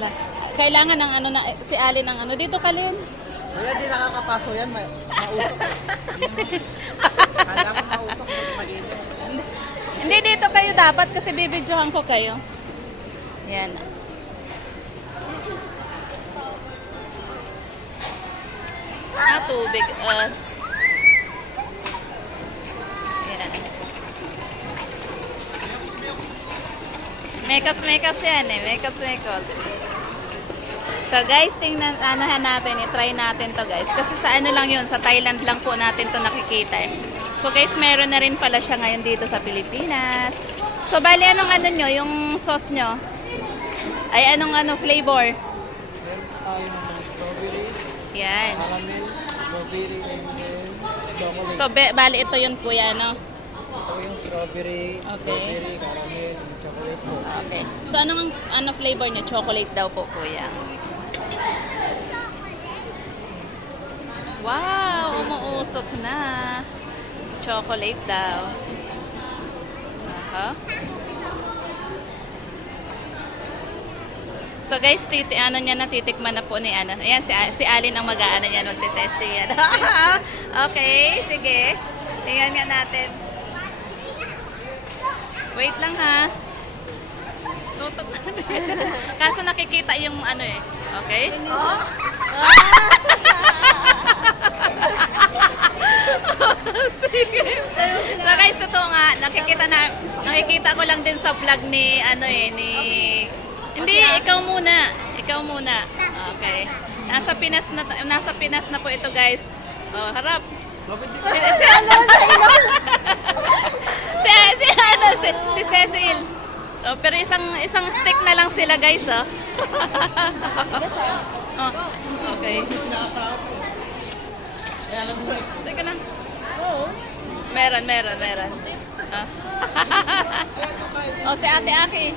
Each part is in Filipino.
pala. Kailangan ng ano na, si Ali ng ano. Dito ka, Lin. Wala, di nakakapaso yan. Mausok. Kala ko mausok. Mag-isip. Hindi, dito kayo dapat kasi bibidyohan ko kayo. Yan. Tubig. Yan. Mekas yan eh. Mekas. So guys, tingnan, anahan natin, i-try natin to guys. Kasi sa ano lang yun, sa Thailand lang po natin to nakikita eh. So guys, meron na rin pala siya ngayon dito sa Pilipinas. So bali, anong ano nyo, yung sauce nyo? Ay, anong ano flavor? Meron tayo ng mga strawberry, Yan. caramel, strawberry, and then chocolate. So bali, ito yun kuya, no? Ito yung strawberry, Okay. strawberry, caramel, and chocolate po. Okay. So anong ano flavor niya? Chocolate daw po kuya. Wow, umuusok na. Chocolate daw. Aha. So guys, ano niya natitikman na po ni Ana. Ayan, si Alin ang mag-aano niyan, magte-testing yan. Okay, sige. Tingnan nga natin. Wait lang ha. Tutok natin. Kaso nakikita yung ano eh. Okay? Sige. So guys, ito nga, nakikita ko lang din sa vlog ni ano eh, ni hindi, ikaw muna. Ikaw muna. Okay. Nasa Pinas na po ito, guys. Oh, harap. Si Cecil. Oh, pero isang stick na lang sila, guys, oh. Oh, okay. Teka na. Meron. Oh. Oh, si Ate Aki.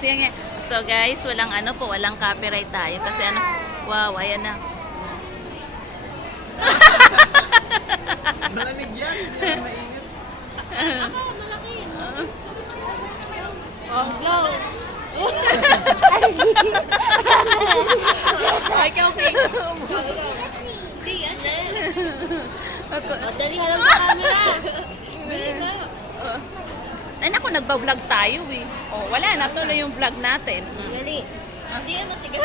Sige. So guys, walang copyright tayo kasi ano, wow, ayan na. Malamig yan, hindi yan mainit. Oh, glow. Okay. Di, ano? Ako. Dali halang sa camera. Hindi na. Ay naku, nagba-vlog tayo eh. Oh, wala na, tuloy yung vlog natin. Dali. Hindi yan matigas.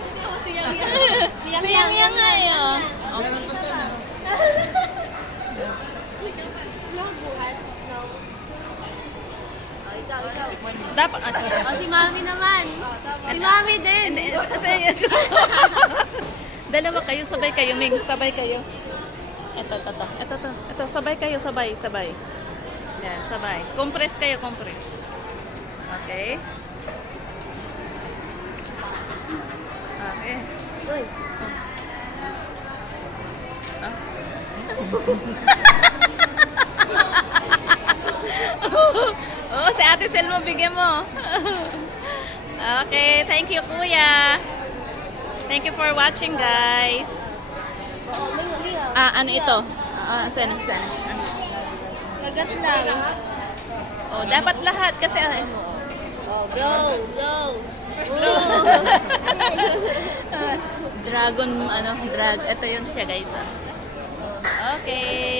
Sige ako siyang-yang. Siyang-yang nga eh. Oh. Buhat? No. Oh, ikaw. Dapat, Oh, si Mami naman. Si Mami din. Dalawa kayo, sabay kayo, Ming, sabay kayo. Ito, sabay kayo, sabay. Yan, sabay. Compress kayo. Okay. Okay. Uy. Oh, si Ate Selma, bigyan mo. Okay, thank you, Kuya. Thank you for watching, guys. Oo, may Ano ito? Sana. Kagat lang. Oh, dapat lahat kasi Oh, go. drag. Ito yun siya, guys. Okay.